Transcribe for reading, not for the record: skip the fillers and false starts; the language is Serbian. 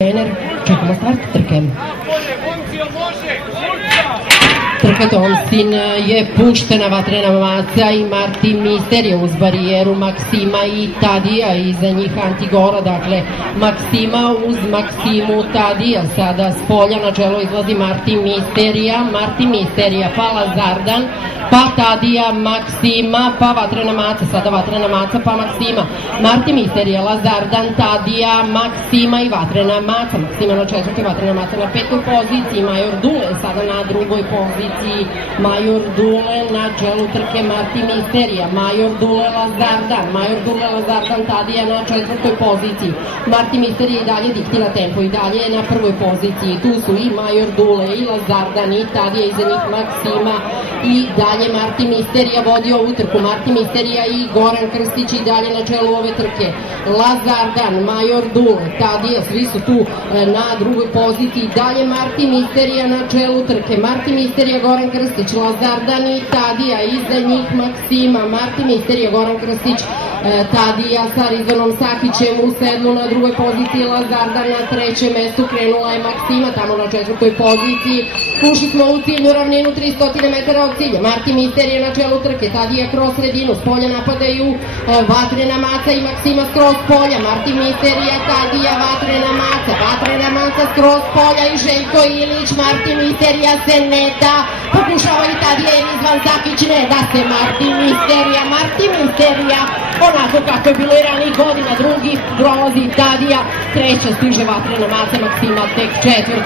Trener, čekamo start trke. Trka Tomsin je puštena, vatrena maca i Martin Mister je uz barijeru Maksima i Tadija, iza njih Antigora, dakle Maksima uz Maksimu Tadija, sada s polja na čelo izlazi Martin Misterija, pa Lazardan, pa Tadija, Maksima, pa vatrena maca, sada vatrena maca, pa Maksima, Martin Misterija, Lazardan, Tadija, Maksima i vatrena maca, Maksima na četvrtoj, vatrena maca na petoj poziciji, Major Dule sada na drugoj poziciji, Major Dule na čelu trke Martin Misterija, Major Dule Lazardan, Tadija na četvrtoj poziciji, Martin Misterija i dalje diktina tempo, i dalje je na prvoj poziciji, tu su i Major Dule i Lazardan i Tadija, iza njih Maksima i dalje Martin Misterija vodi ovu trku, Martin Misterija i Goran Krstić i dalje na čelu ove trke, Lazardan, Major Dule, Tadija, svi su tu na drugoj poziciji, dalje Martin Misterija na čelu trke, Martin Misterija, Goran Krstić, Lazardan i Tadija, iza njih Maksima, Martin Misterija, Goran Krstić, Tadija sa Rizanom Sakićem u sedlu na drugoj poziciji, Lazardan na trećem mestu, krenula je Maksima tamo na četvrtoj poziciji, ušli smo u ciljnu ravninu 300 metara od cilja, Martin Misterija na čelu trke, Tadija kroz sredinu, s polja napadaju vatrena maca i Maksima skroz polja, Martin Misterija, Tadija, vatrena maca skroz polja i Željko Ilić, Martin Misterija se ne da, pokušava i Tadija i Rizvan Sakić, ne da se Martin Misterija, onako kako je bilo i ranih godina, drugi prolazi Tadija, treća stiže vatrena maca, Maksima tek četvrta.